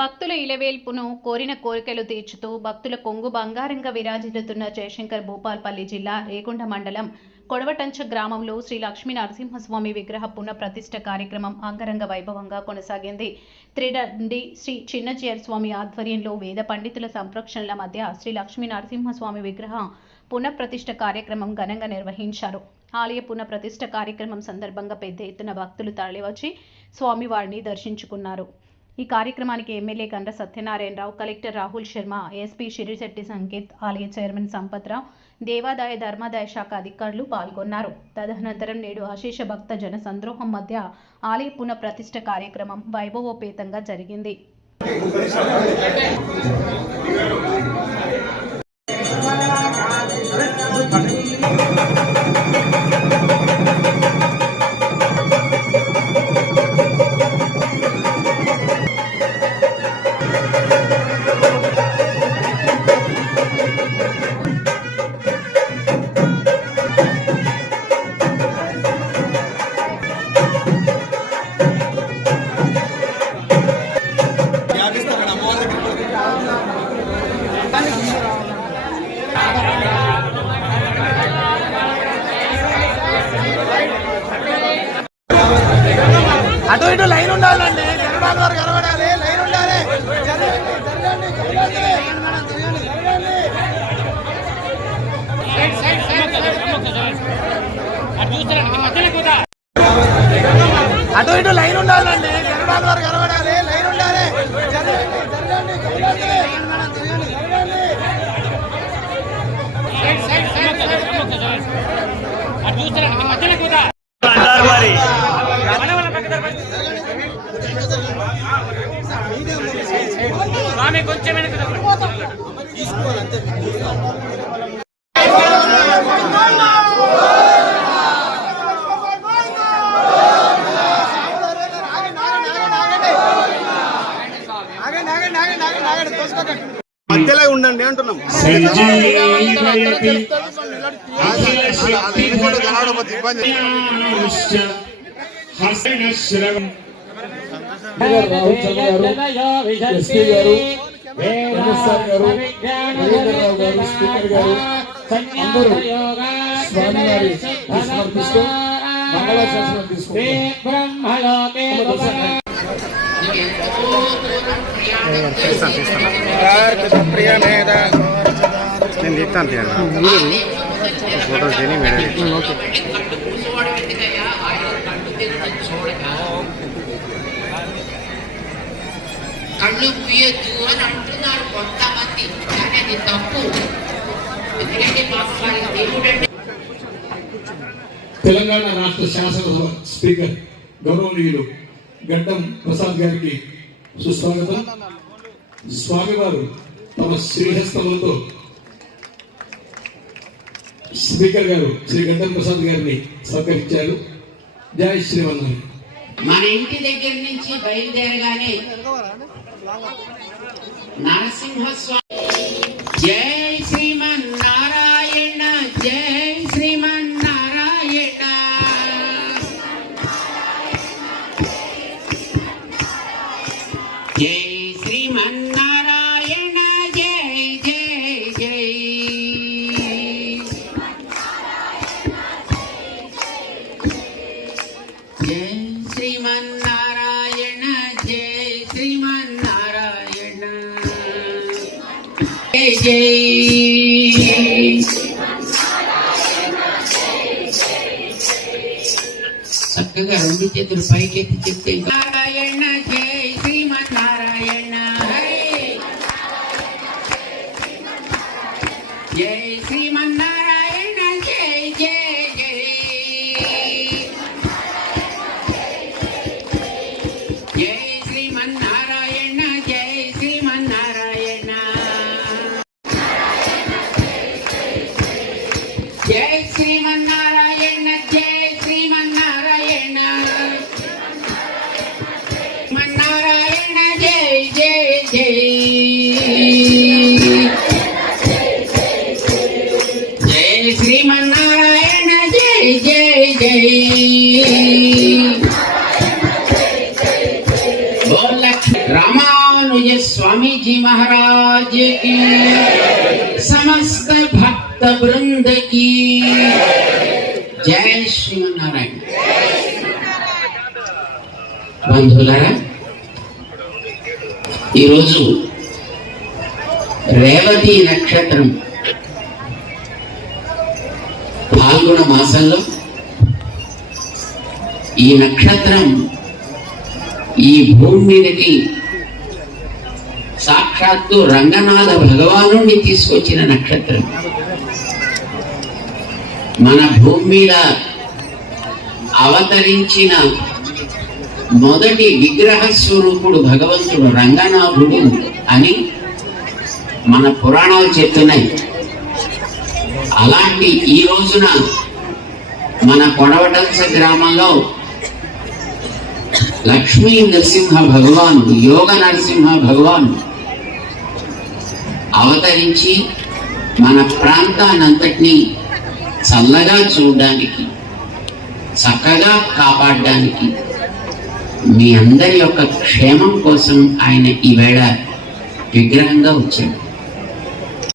భక్తుల ఇలవేల్పును కోరిన కోరికలు తీర్చుతూ భక్తుల కొంగు బంగారంగా విరాజిల్లుతున్న జయశంకర్ భూపాల్పల్లి జిల్లా రేగొండ మండలం కొడవటంచ గ్రామంలో శ్రీ లక్ష్మీ నరసింహస్వామి విగ్రహ పునఃప్రతిష్ఠ కార్యక్రమం అంగరంగ వైభవంగా కొనసాగింది. త్రిడండి శ్రీ చిన్నజీయర్ స్వామి ఆధ్వర్యంలో వేద పండితుల సంరక్షణల మధ్య శ్రీ లక్ష్మీ నరసింహస్వామి విగ్రహ పునఃప్రతిష్ఠ కార్యక్రమం ఘనంగా నిర్వహించారు. ఆలయ పునఃప్రతిష్ఠ కార్యక్రమం సందర్భంగా పెద్ద ఎత్తున భక్తులు తరలివచ్చి స్వామివారిని దర్శించుకున్నారు. ఈ కార్యక్రమానికి MLA Gandra Satyanarayana Rao collector Rahul Sharma SP Shirishetti Sanketh ఆలయ చైర్మన్ సంపత్రావు దేవాదాయ ధర్మాదాయ శాఖ అధికారులు పాల్గొన్నారు. తదనంతరం నేడు అశేష భక్త జన సంద్రోహం మధ్య ఆలయ పునఃప్రతిష్ఠ కార్యక్రమం వైభవోపేతంగా జరిగింది. అటు ఇటు లైన్ ఉండాలండి. జరగడానికి వారు కనబడాలి. లైన్ ఉండాలి. జరగండి, అటు ఇటు లైన్ ఉండాలండి. జరగడానికి వారు కనబడాలి. లైన్ ఉండాలి. జరగండి, జరగండి, జరగండి. జరగండి. అంటారు మరి స్వామి కొంచెం. మధ్యలో ఉండండి అంటున్నాం ఇబ్బంది హసనశ్రవం రాహుల్ శర్మ గారు ఎస్పీ గారు ఎన్ఎస్ఆర్ గారు గారు స్పీకర్ గారు అందరూ స్వామి గారి సమర్పిస్తూ మంగళాశాసనం నేను తీస్తాను కళ్ళు పూయొద్దు అని అంటున్నారు కొంతమంది. కానీ అది తప్పు. ఎందుకంటే మాకు మరి దేవుడు అంటే తెలంగాణ రాష్ట్ర శాసనసభ స్పీకర్ గౌరవనీయులు గడ్డం ప్రసాద్ గారికి సుస్వాగతం. స్వామివారు తమ శ్రీహస్తములతో. స్పీకర్ గారు శ్రీ గడ్డం ప్రసాద్ గారిని సత్కరించారు. జై శ్రీవన్నారాయణ మన ఇంటి దగ్గర నుంచి బయలుదేరగానే నరసింహస్వామి. జై శ్రీమన్నారాయణ జై శ్రీమన్నారాయణ. జై శ్రీమన్నారాయణ. జై చక్కగా రెండు చేతులు పైకెత్తి చెప్తే నారాయణ జై శ్రీమన్ నారాయణ జై శ్రీమన్నారాయణ. रामानुज स्वामी जी महाराज की समस्त भक्त वृंद की जय श्रीमनारायण బంధువులారా ఈరోజు రేవతి నక్షత్రం పాల్గొన మాసంలో ఈ నక్షత్రం ఈ భూమి మీదకి సాక్షాత్తు రంగనాథ భగవాను తీసుకొచ్చిన నక్షత్రం. మన భూమి మీద అవతరించిన మొదటి విగ్రహ స్వరూపుడు భగవంతుడు రంగనాథుడు అని మన పురాణాలు చెప్తున్నాయి. అలాంటి ఈ రోజున మన కొడవటంస గ్రామంలో లక్ష్మీ నరసింహ భగవాన్ యోగ నరసింహ భగవాన్ అవతరించి మన ప్రాంతానంతటినీ చల్లగా చూడడానికి చక్కగా కాపాడడానికి మీ అందరి యొక్క క్షేమం కోసం ఆయన ఈవేళ విగ్రహంగా వచ్చాడు.